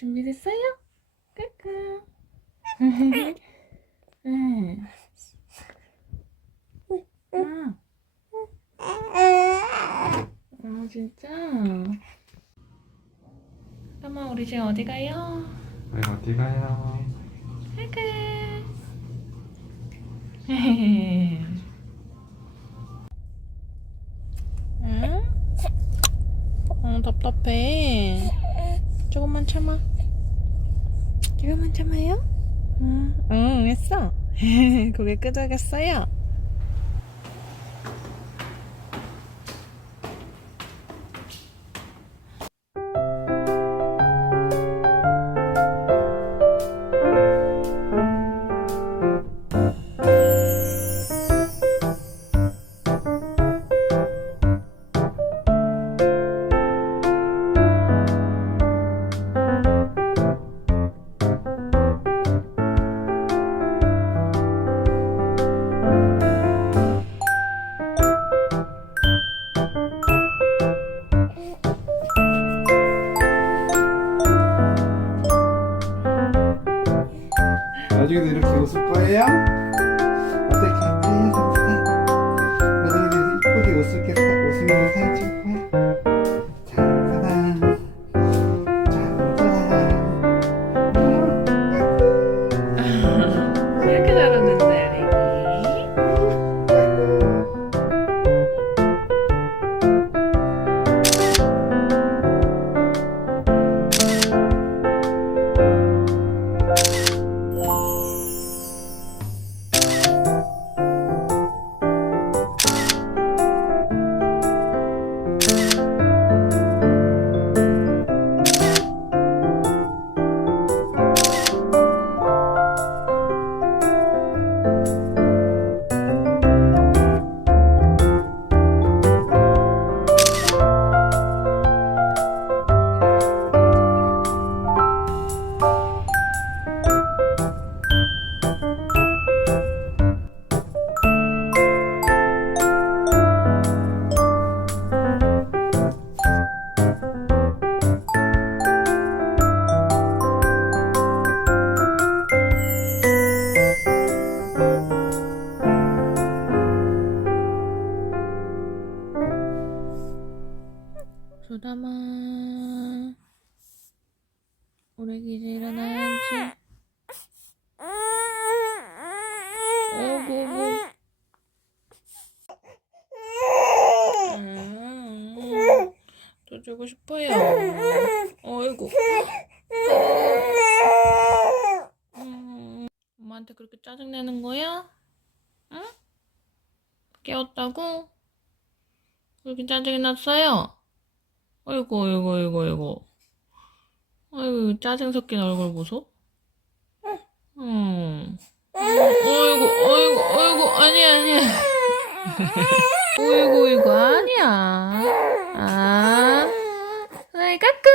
준비됐어요? 까까. 응. 아. 아, 진짜? 잠깐만, 우리 지금 어디 가요? 왜 어디 가요? 까까. 응? 어, 답답해. 조금만 참아. 조금만 참아요? 응, 응, 했어. 고개 끄덕였어요. 나중에 수담아. 우리 기지 일어나야지. 어구구. 음, 또 주고 싶어요. 어이구. 음, 엄마한테 그렇게 짜증내는 거야? 응? 깨웠다고? 그렇게 짜증이 났어요? 어이구, 어이구, 어이구, 어이구. 어이구, 짜증 섞인 얼굴 보소? 음. 어이구, 어이구, 어이구, 아니야, 아니야. 어이구, 어이구, 아니야. 아. 아이, 까끄.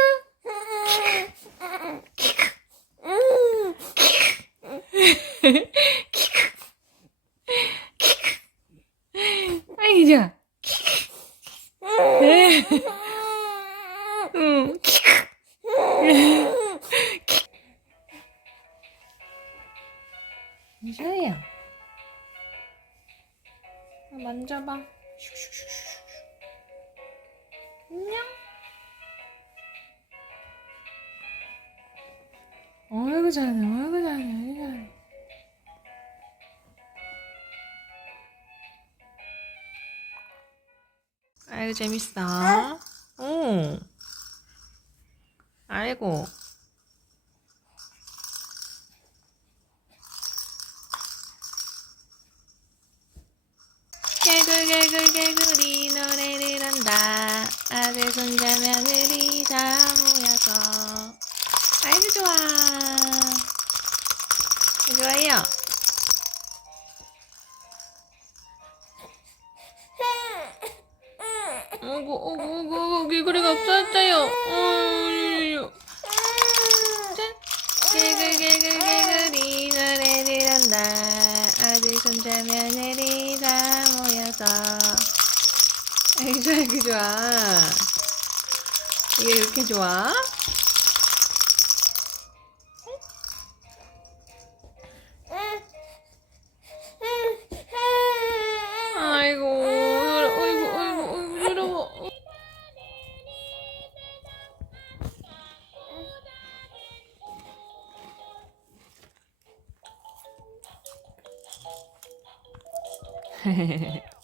미소야. 아, 만져봐. 안녕. 어이구 잘해, 어이구 잘해, 어이구 잘해. 아이고 재밌어. 오. 아이고. 개굴개굴 개굴이 노래를 한다. 아들 손자 며느리 다 모여서. 아이고 좋아. 좋아요. 어구 어구 어구 어구 개구리가 없어졌어요. 어 다 모여서. 아이고 아이고 좋아. 이게 이렇게 좋아? 아이고, 아이고, 아이고, 여러분.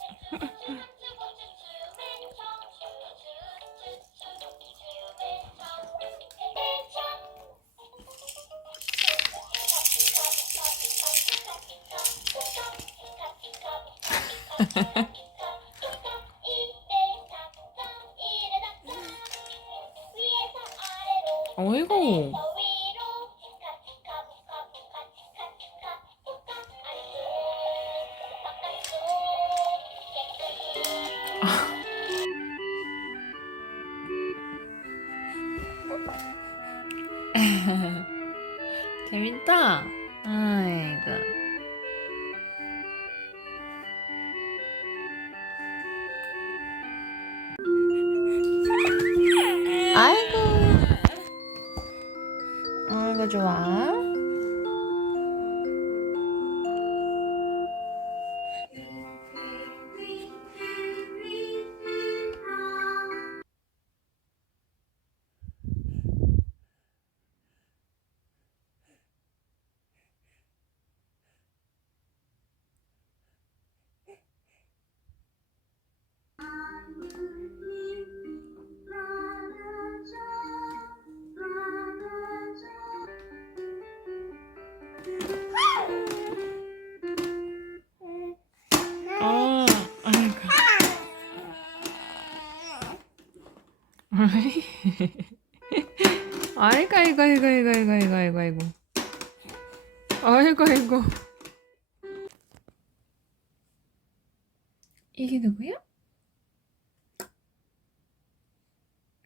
어이구. 재밌다. 아이고. 아이고, 아이고, 아이고, 아이고, 아이고, 아이고, 아이고, 아이고. 아이고, 아이고. 이게 누구야?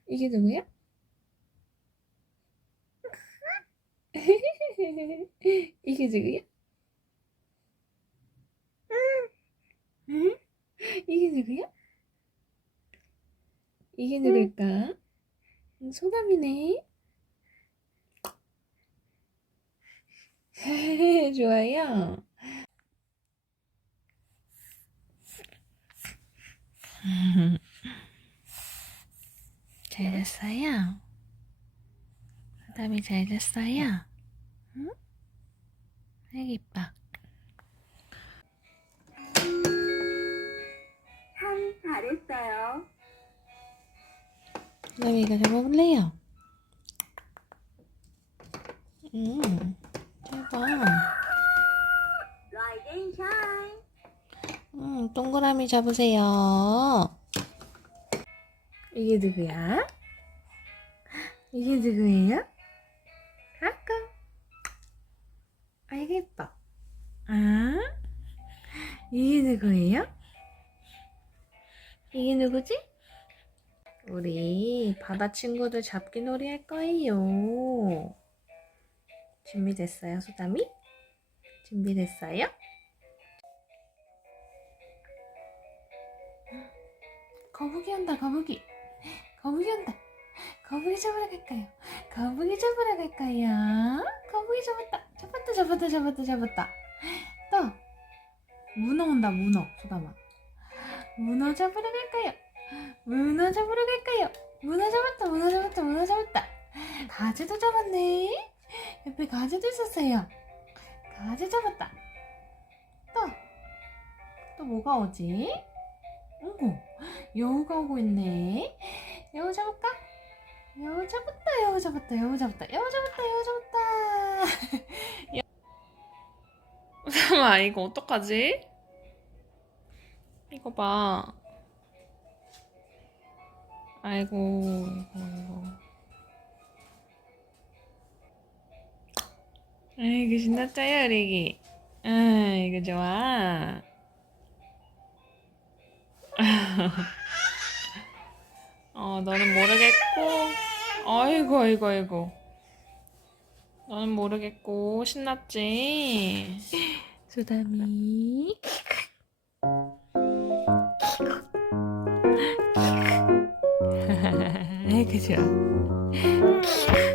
이게 누구야? 이게 누구야? 응? 이게 누구야? 이게 누굴까? 음, 소감이네. 좋아요. 잘 잤어요? 소감이 잘 잤어요? 응? 아기 이뻐. 참 잘했어요. 소감이가 잡아볼래요? 음, shine. 음, 동그라미 잡으세요. 이게 누구야? 이게 누구예요? 아까. 아이고, 예뻐. 아? 이게 누구예요? 이게 누구지? 우리 바다 친구들 잡기 놀이 할 거예요. 준비됐어요, 소담이? 준비됐어요? 거북이 온다 거북이. 거북이 온다. 거북이 잡으러 갈까요? 거북이 잡으러 갈까요? 거북이 잡았다. 잡았다 잡았다 잡았다 잡았다. 또. 문어 온다 문어 소담아. 문어 잡으러 갈까요? 문어 잡으러 갈까요? 문어 잡았다 문어 잡았다 문어 잡았다. 가재도 잡았네 옆에 가재도 있었어요 가재 잡았다 또 또 뭐가 오지? 어구 여우가 오고 있네. 여우 잡을까? 여우 잡았다, 여우 잡았다, 여우 잡았다, 여우 잡았다, 여우 잡았다. 잠깐만, 이거 어떡하지? 이거 봐. 아이고, 이거, 이거. 아이고, 신났어요, 우리 애기. 아, 이거 좋아. 어, 너는 모르겠고, 아이고, 아이고, 아이고. 너는 모르겠고, 신났지? 수담이. 아이고, 아이고 좋아